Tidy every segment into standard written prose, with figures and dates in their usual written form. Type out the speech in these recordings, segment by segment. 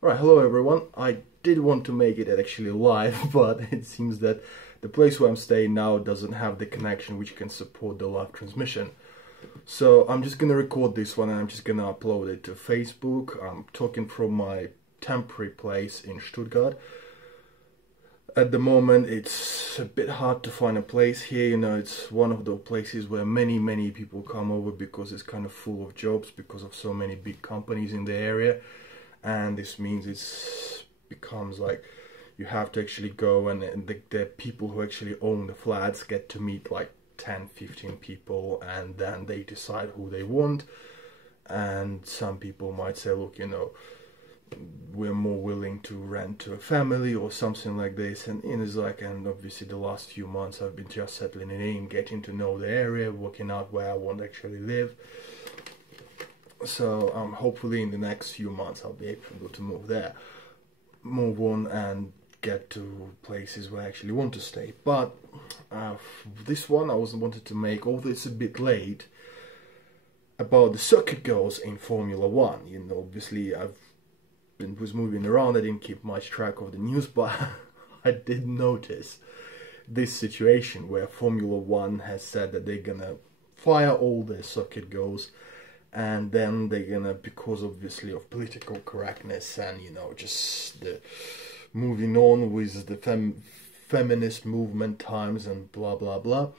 Alright, hello everyone. I did want to make it actually live, but it seems that the place where I'm staying now doesn't have the connection which can support the live transmission. So I'm just gonna record this one and I'm just gonna upload it to Facebook. I'm talking from my temporary place in Stuttgart. At the moment it's a bit hard to find a place here, it's one of those places where many people come over because it's kind of full of jobs because of so many big companies in the area. And this means it's becomes like you have to actually go and the people who actually own the flats get to meet like 10-15 people, and then they decide who they want. And some people might say, look, we're more willing to rent to a family or something like this. And it's like, and obviously the last few months I've been just settling in, getting to know the area, working out where I want to actually live. So hopefully in the next few months I'll be able to move on and get to places where I actually want to stay. But this one I wanted to make, although it's a bit late, about the circuit girls in Formula 1. Obviously was moving around, I didn't keep much track of the news, but I did notice this situation where Formula 1 has said that they're gonna fire all their circuit girls. And then they're gonna, because obviously of political correctness and just the moving on with the feminist movement times and blah blah blah.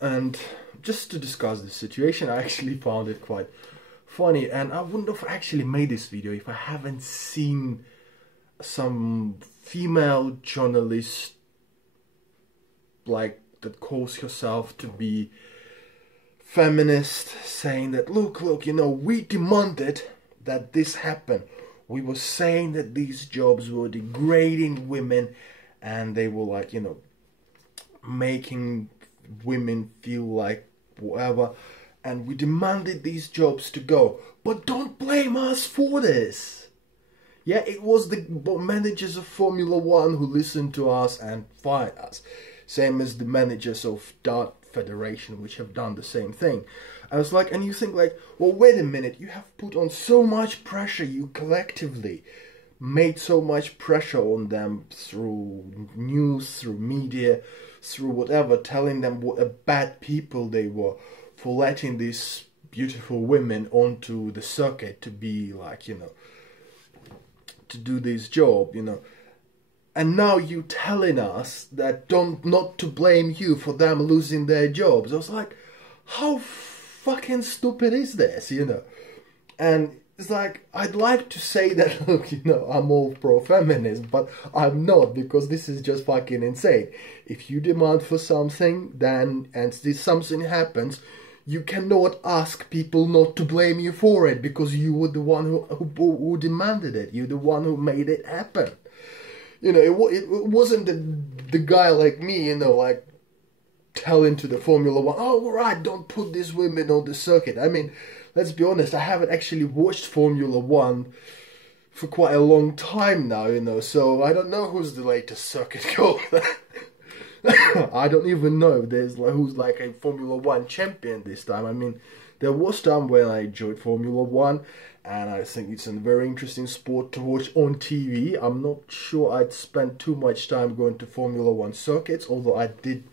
And just to discuss the situation, I actually found it quite funny, and I wouldn't have actually made this video if I haven't seen some female journalist like that calls herself to be feminist saying that look, we demanded that this happen. We were saying that these jobs were degrading women and they were like, making women feel like whatever, and we demanded these jobs to go. But don't blame us for this. Yeah, it was the managers of Formula 1 who listened to us and fired us. Same as the managers of Dart Federation, which have done the same thing. I was like, and you think like, well, wait a minute, you have put on so much pressure, you collectively made so much pressure on them through news, through media, through whatever, telling them what a bad people they were for letting these beautiful women onto the circuit to be like, to do this job, And now you telling us that not to blame you for them losing their jobs. I was like, how fucking stupid is this, And it's like, I'd like to say that, look, I'm all pro-feminist, but I'm not, because this is just fucking insane. If you demand for something, then, and this something happens, you cannot ask people not to blame you for it, because you were the one who demanded it. You're the one who made it happen. It wasn't the guy like me, like telling to the Formula 1, oh, all right, don't put these women on the circuit. I mean, let's be honest, I haven't actually watched Formula 1 for quite a long time now, so I don't know who's the latest circuit girl. I don't even know who's like a Formula 1 champion this time. I mean, there was time when I enjoyed Formula 1, and I think it's a very interesting sport to watch on TV. I'm not sure I'd spend too much time going to Formula 1 circuits, although I did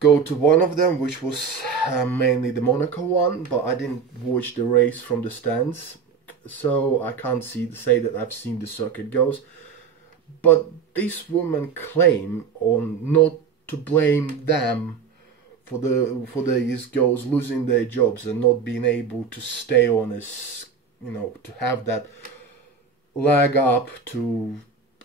go to one of them, which was mainly the Monaco one, but I didn't watch the race from the stands, so I can't say that I've seen the circuit goes. But these women claim on not to blame them for these girls losing their jobs and not being able to stay on as, to have that leg up to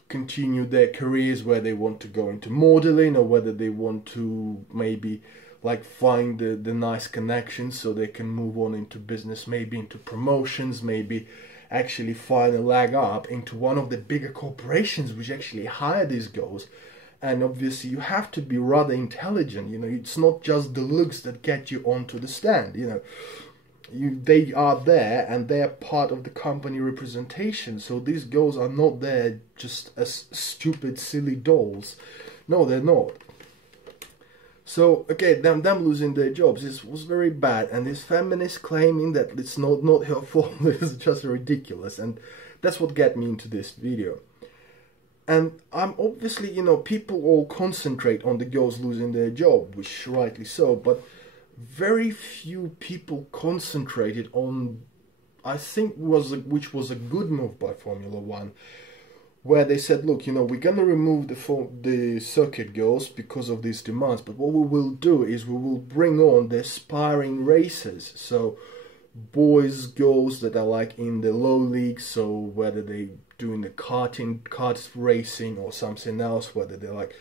continue their careers, where they want to go into modeling, or whether they want to maybe like find the nice connections so they can move on into business, maybe into promotions, maybe actually find a leg up into one of the bigger corporations which actually hire these girls. And obviously you have to be rather intelligent, it's not just the looks that get you onto the stand, they are there and they're part of the company representation. So these girls are not there just as stupid, silly dolls. No, they're not. So okay, them losing their jobs was very bad, and this feminist claiming that it's not her fault is just ridiculous, and that's what got me into this video. And I'm obviously, you know, people all concentrate on the girls losing their job, which rightly so, but very few people concentrated on, I think which was a good move by Formula One, where they said, look, you know, we're going to remove the circuit girls because of these demands, but what we will do is we will bring on the aspiring racers. So boys, girls that are like in the low leagues, so whether they doing the karts racing or something else, whether they're like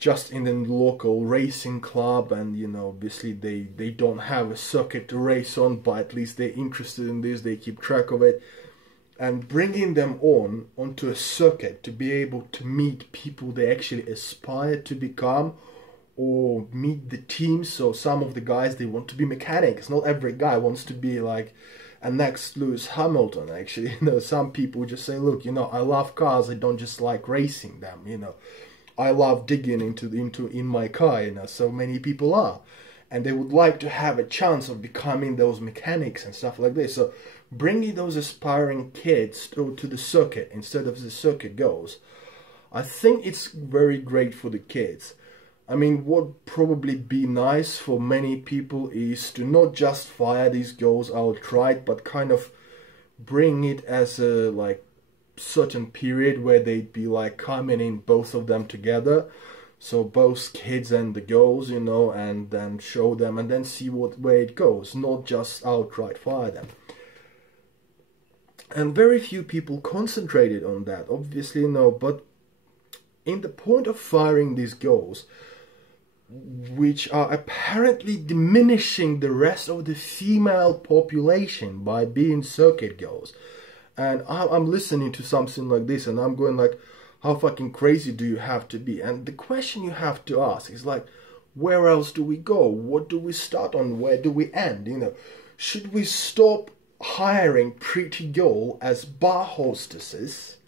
just in the local racing club, and you know, obviously they don't have a circuit to race on, but at least they're interested in this, they keep track of it. And bringing them onto a circuit to be able to meet people they actually aspire to become, or meet the teams. So some of the guys, they want to be mechanics. Not every guy wants to be like a next Lewis Hamilton, actually. You know, some people just say, look, you know, I love cars, I don't just like racing them, you know. I love digging in my car, you know, so many people are. And they would like to have a chance of becoming those mechanics and stuff like this. So bringing those aspiring kids to the circuit instead of the circuit girls, I think it's very great for the kids. I mean, what would probably be nice for many people is to not just fire these girls outright, but kind of bring it as a like certain period where they'd be like coming in, both of them together. So both kids and the girls, you know, and then show them and then see where it goes, not just outright fire them. And very few people concentrated on that, obviously, no, but in the point of firing these girls, which are apparently diminishing the rest of the female population by being circuit girls. And I'm listening to something like this and I'm going like, how fucking crazy do you have to be? And the question you have to ask is like, where else do we go? What do we start on? Where do we end? You know, should we stop hiring pretty girl as bar hostesses?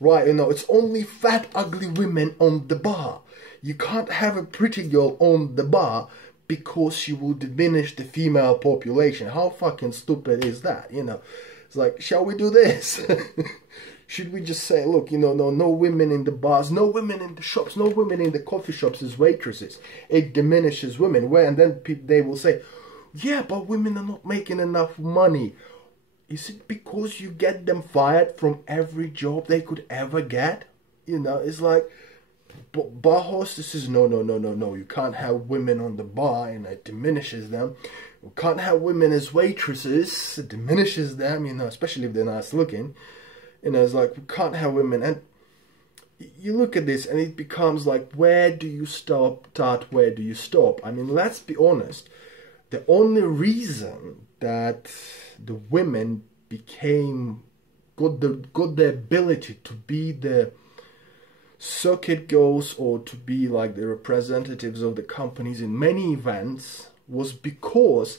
Right, you know, it's only fat, ugly women on the bar. You can't have a pretty girl on the bar because she will diminish the female population. How fucking stupid is that? You know, it's like, shall we do this? Should we just say, look, you know, no women in the bars, no women in the shops, no women in the coffee shops as waitresses. It diminishes women. Where and then they will say, yeah, but women are not making enough money. Is it because you get them fired from every job they could ever get? You know, it's like, bar hostesses, no. You can't have women on the bar, and it diminishes them. You can't have women as waitresses, it diminishes them, you know, especially if they're nice looking. You know, it's like, we can't have women. And you look at this and it becomes like, where do you start, where do you stop? I mean, let's be honest. The only reason that the women got the ability to be the circuit girls or to be like the representatives of the companies in many events was because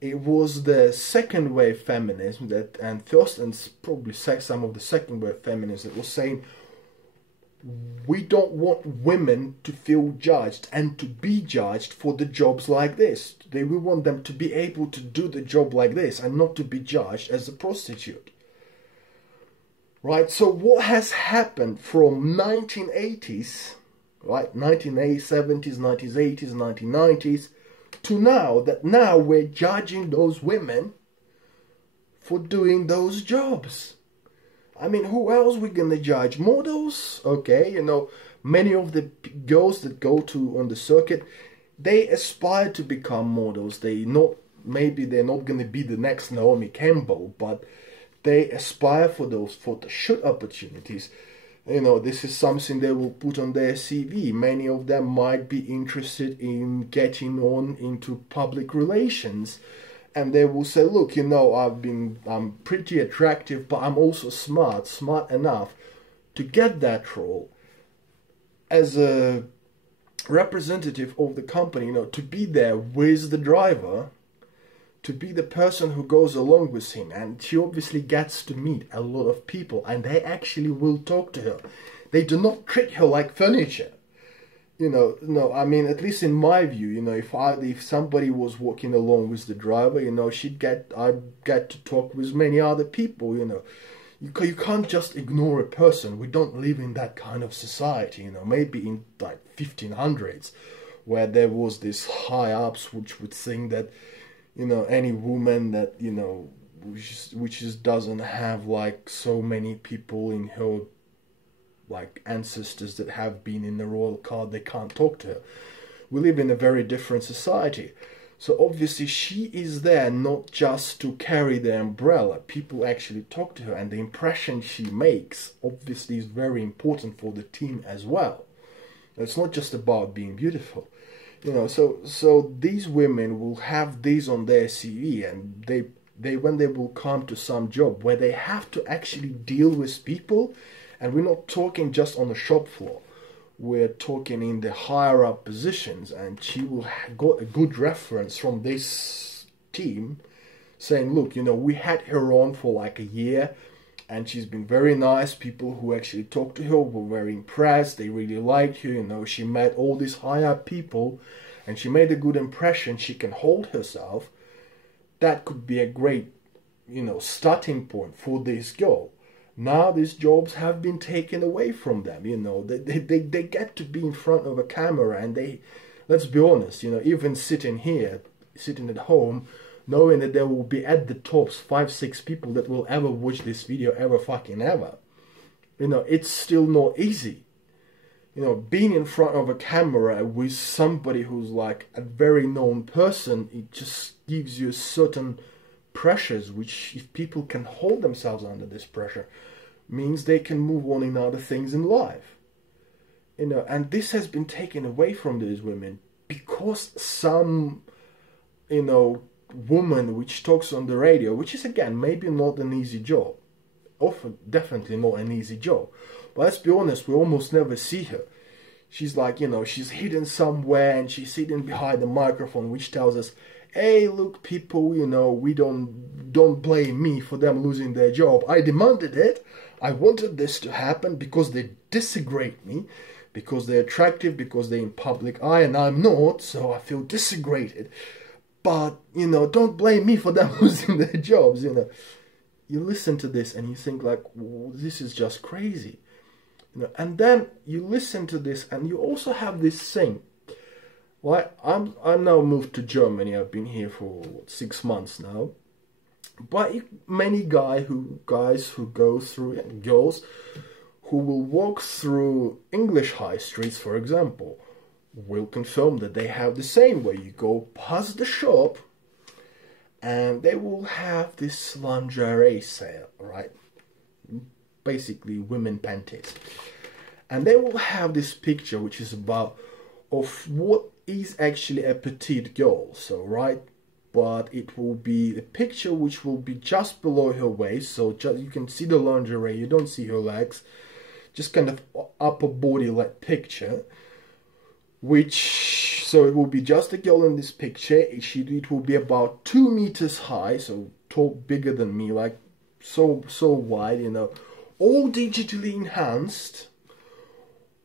it was the second wave feminism that, and first and probably some of the second wave feminism that was saying, we don't want women to feel judged and to be judged for the jobs like this. We want them to be able to do the job like this and not to be judged as a prostitute. Right, so what has happened from 1980s, right, 1970s, 1980s, 1990s, to now, that now we're judging those women for doing those jobs. I mean, who else we gonna judge? Models? Okay, you know, many of the girls that go on the circuit, they aspire to become models. Maybe they're not gonna be the next Naomi Campbell, but they aspire for those photo shoot opportunities. You know, this is something they will put on their CV. Many of them might be interested in getting on into public relations. And they will say, look, you know, I'm pretty attractive, but I'm also smart enough to get that role as a representative of the company, you know, to be there with the driver, to be the person who goes along with him. And she obviously gets to meet a lot of people and they actually will talk to her. They do not treat her like furniture. You know, no, I mean, at least in my view, you know, if somebody was walking along with the driver, you know, I'd get to talk with many other people, you know. You can't just ignore a person. We don't live in that kind of society, you know. Maybe in like 1500s, where there was this high ups which would think that, you know, any woman that, you know, which just doesn't have like so many people in her like ancestors that have been in the royal card, they can't talk to her. We live in a very different society. So obviously she is there not just to carry the umbrella. People actually talk to her, and the impression she makes obviously is very important for the team as well. It's not just about being beautiful. You know, so these women will have these on their CV, and they when they will come to some job where they have to actually deal with people, and we're not talking just on the shop floor. We're talking in the higher up positions, and she will got a good reference from this team saying, look, you know, we had her on for like a year and she's been very nice. People who actually talked to her were very impressed. They really liked her, you know. She met all these high up people and she made a good impression. She can hold herself. That could be a great, you know, starting point for this girl. Now these jobs have been taken away from them, you know. They get to be in front of a camera, and they, let's be honest, you know, even sitting at home, knowing that there will be at the tops 5-6 people that will ever watch this video ever. You know, it's still not easy. You know, being in front of a camera with somebody who's like a very known person, it just gives you certain pressures, which if people can hold themselves under this pressure, means they can move on in other things in life. You know, and this has been taken away from these women because some, you know, woman which talks on the radio, which is again maybe not an easy job, often definitely not an easy job, but let's be honest, we almost never see her. She's like, you know, she's hidden somewhere and she's sitting behind the microphone, which tells us, hey, look, people, you know, we don't blame me for them losing their job. I demanded it. I wanted this to happen because they disagree me, because they're attractive, because they're in public eye, and I'm not, so I feel disagreed. But, you know, don't blame me for them losing their jobs, you know. You listen to this and you think like, this is just crazy. You know, and then you listen to this and you also have this thing. Well, I'm now moved to Germany. I've been here for 6 months now. But many guys who go through, and girls who will walk through English high streets, for example, will confirm that they have the same, where you go past the shop and they will have this lingerie sale, right? Basically women panties. And they will have this picture which is about of what is actually a petite girl, so right, but it will be a picture which will be just below her waist, so just you can see the lingerie, you don't see her legs, just kind of upper body like picture, which, so it will be just a girl in this picture. It will be about 2 meters high, so tall, bigger than me, like so wide, you know, all digitally enhanced,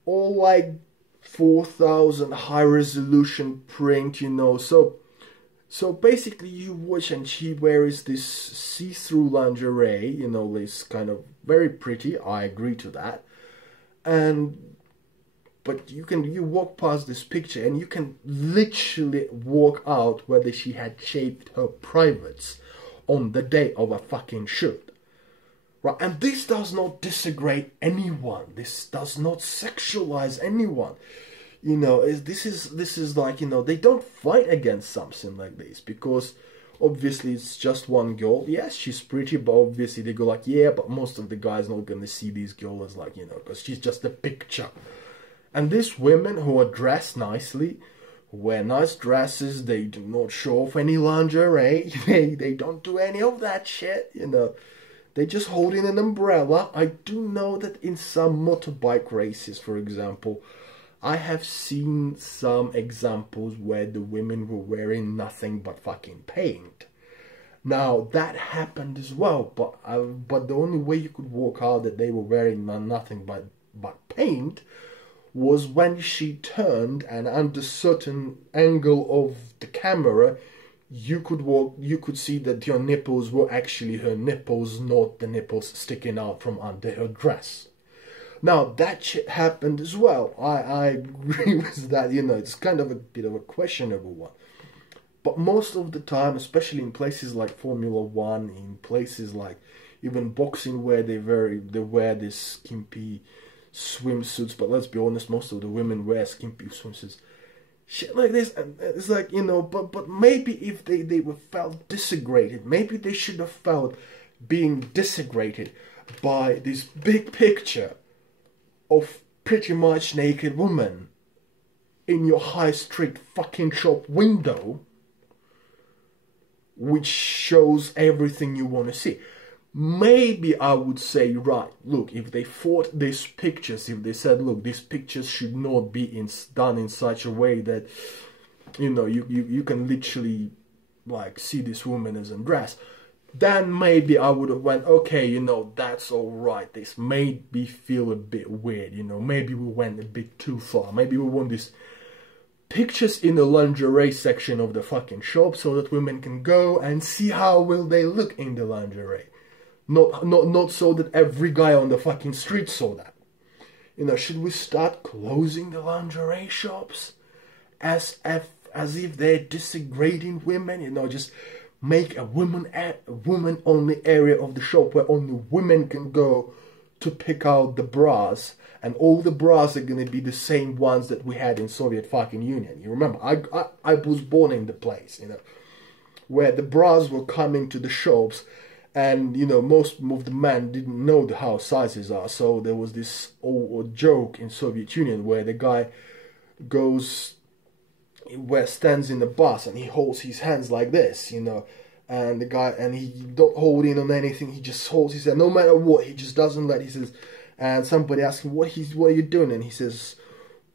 all like 4000 high resolution print, you know. So basically you watch and she wears this see-through lingerie, you know, this kind of very pretty, I agree to that. But you walk past this picture and you can literally walk out whether she had shaved her privates on the day of a fucking shoot. Right, and this does not disagrade anyone. This does not sexualize anyone. You know, this is like, you know, they don't fight against something like this because obviously it's just one girl. Yes, she's pretty, but obviously they go like, yeah, but most of the guys not gonna see these girls as like, you know, because she's just a picture. And these women who are dressed nicely, wear nice dresses, they do not show off any lingerie, they don't do any of that shit, you know. They just holding an umbrella. I do know that in some motorbike races, for example, I have seen some examples where the women were wearing nothing but fucking paint. Now, that happened as well, but the only way you could walk out that they were wearing nothing but paint was when she turned, and under certain angle of the camera, you could see that your nipples were actually her nipples, not the nipples sticking out from under her dress. Now, that shit happened as well. I agree with that, it's kind of a bit of a questionable one. But most of the time, especially in places like Formula One, in places like even boxing where they wear these skimpy swimsuits, but let's be honest, most of the women wear skimpy swimsuits. Shit like this, and it's like, but maybe if they were felt disaggregated, maybe they should have felt being disaggregated by this big picture of pretty much naked woman in your high street fucking shop window, which shows everything you want to see. Maybe I would say, right, look, if they fought these pictures, if they said, look, these pictures should not be done in such a way that, you can literally, like, see this woman as undressed, then maybe I would have went, okay, that's alright. This made me feel a bit weird, maybe we went a bit too far. Maybe we want these pictures in the lingerie section of the fucking shop so that women can go and see how will they look in the lingerie. Not so that every guy on the fucking street saw that. Should we start closing the lingerie shops as if they're degrading women? Just make a woman only area of the shop where only women can go to pick out the bras, and all the bras are gonna be the same ones that we had in Soviet fucking Union. You remember, I was born in the place, where the bras were coming to the shops. And, most of the men didn't know the house sizes are. So there was this old joke in Soviet Union where the guy stands in the bus and he holds his hands like this, and the guy, and he don't hold in on anything. He just holds his hand, no matter what. He just doesn't he says, and somebody asks him, what are you doing? And he says,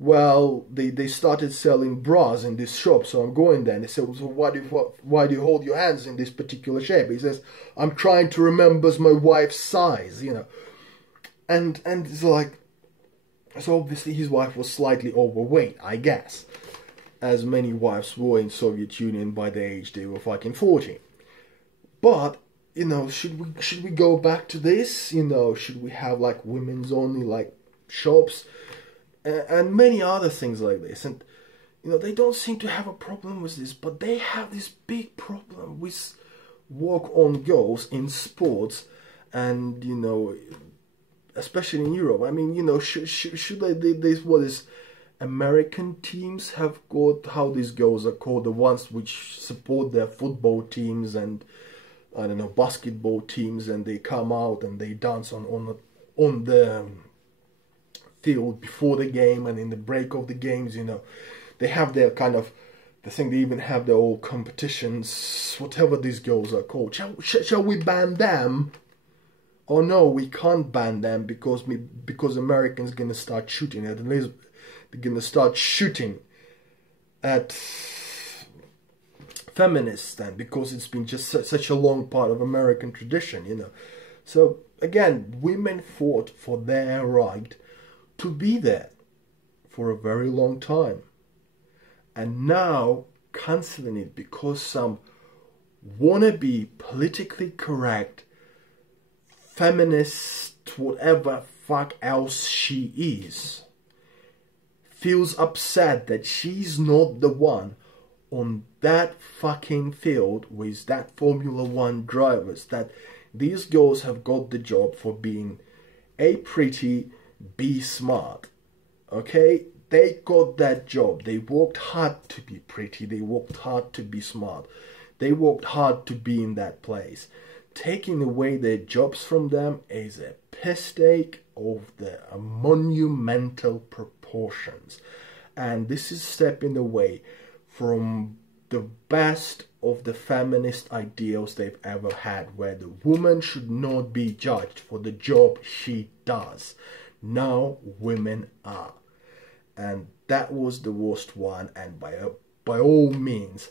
well, they started selling bras in this shop, so I'm going there. And they said, well, so why do you hold your hands in this particular shape? He says, I'm trying to remember my wife's size, And it's like, so obviously his wife was slightly overweight, I guess, as many wives were in Soviet Union by the age they were fucking 40. But, should we go back to this? Should we have like women's only like shops? And many other things like this. And, they don't seem to have a problem with this, but they have this big problem with walk-on girls in sports, and, especially in Europe. I mean, should what is American teams have got, how these girls are called, the ones which support their football teams and, I don't know, basketball teams, and they come out and they dance on the field before the game and in the break of the games, they have their kind of, I think they even have their old competitions, whatever these girls are called. Shall we ban them? Oh no, we can't ban them because Americans gonna start shooting at they're gonna start shooting at feminists then, because it's been just such a long part of American tradition, So again, women fought for their right to be there for a very long time, and now cancelling it because some wannabe politically correct feminist, whatever fuck else she is, feels upset that she's not the one on that fucking field with that Formula One drivers, that these girls have got the job for being A, pretty, B, smart. Okay? They got that job. They worked hard to be pretty. They worked hard to be smart. They worked hard to be in that place. Taking away their jobs from them is a piss take of the monumental proportions. And this is stepping away from the best of the feminist ideals they've ever had, where the woman should not be judged for the job she does. Now women are. And that was the worst one, and by all means,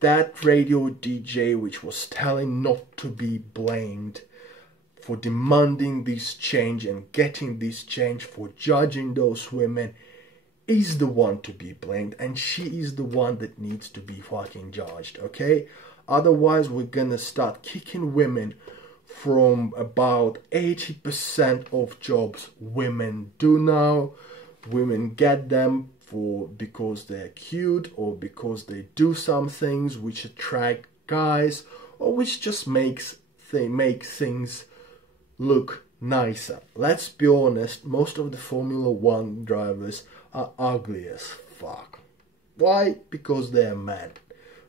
that radio DJ which was telling not to be blamed for demanding this change and getting this change, for judging those women, is the one to be blamed, and she is the one that needs to be fucking judged, okay? Otherwise, we're gonna start kicking women from about 80% of jobs women do now. Women get them because they're cute, or because they do some things which attract guys, or which just make things look nicer. Let's be honest, most of the Formula 1 drivers are ugly as fuck. Why? Because they're men.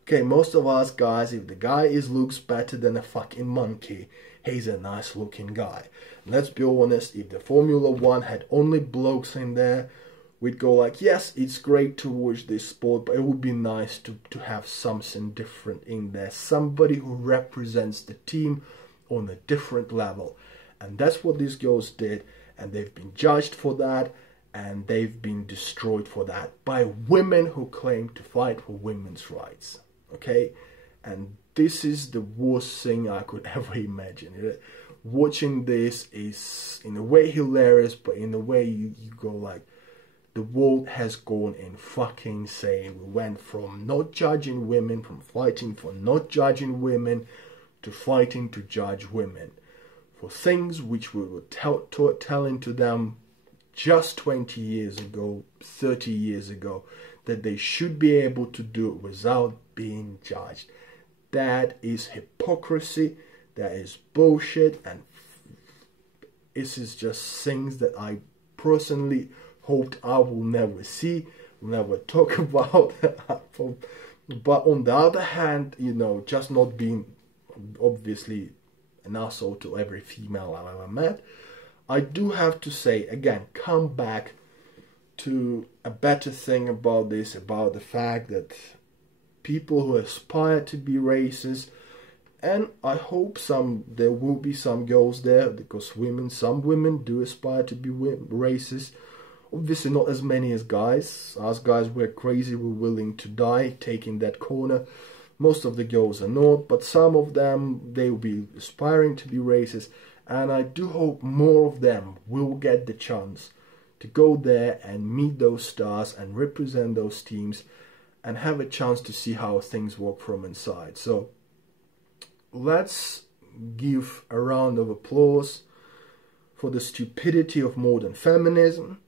Okay, most of us guys, if the guy looks better than a fucking monkey, he's a nice looking guy. And let's be honest, if the Formula 1 had only blokes in there, we'd go like, yes, it's great to watch this sport, but it would be nice to have something different in there. Somebody who represents the team on a different level. And that's what these girls did, and they've been judged for that, and they've been destroyed for that by women who claim to fight for women's rights. Okay? And this is the worst thing I could ever imagine. Watching this is in a way hilarious, but in a way you go like, the world has gone in fucking insane. We went from not judging women, from fighting for not judging women, to fighting to judge women for things which we were telling to them just 20 years ago, 30 years ago, that they should be able to do it without being judged. That is hypocrisy, that is bullshit, and this is just things that I personally hoped I will never see, will never talk about. But on the other hand, you know, just not being obviously an asshole to every female I've ever met, I do have to say, again, come back to a better thing about this, about the fact that people who aspire to be racist, and I hope there will be some girls there, because some women do aspire to be racist. Obviously not as many as guys. Us guys, we're crazy, we're willing to die taking that corner. Most of the girls are not, but some of them, they will be aspiring to be racist, and I do hope more of them will get the chance to go there and meet those stars and represent those teams and have a chance to see how things work from inside. So let's give a round of applause for the stupidity of modern feminism,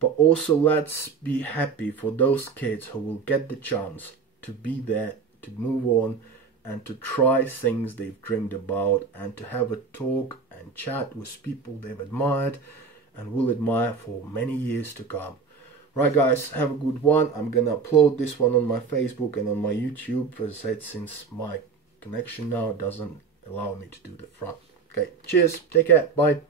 but also let's be happy for those kids who will get the chance to be there, to move on, and to try things they've dreamed about, and to have a talk and chat with people they've admired and will admire for many years to come. Right guys, have a good one. I'm gonna upload this one on my Facebook and on my YouTube, as I said, since my connection now doesn't allow me to do the front. Okay, cheers, take care, bye.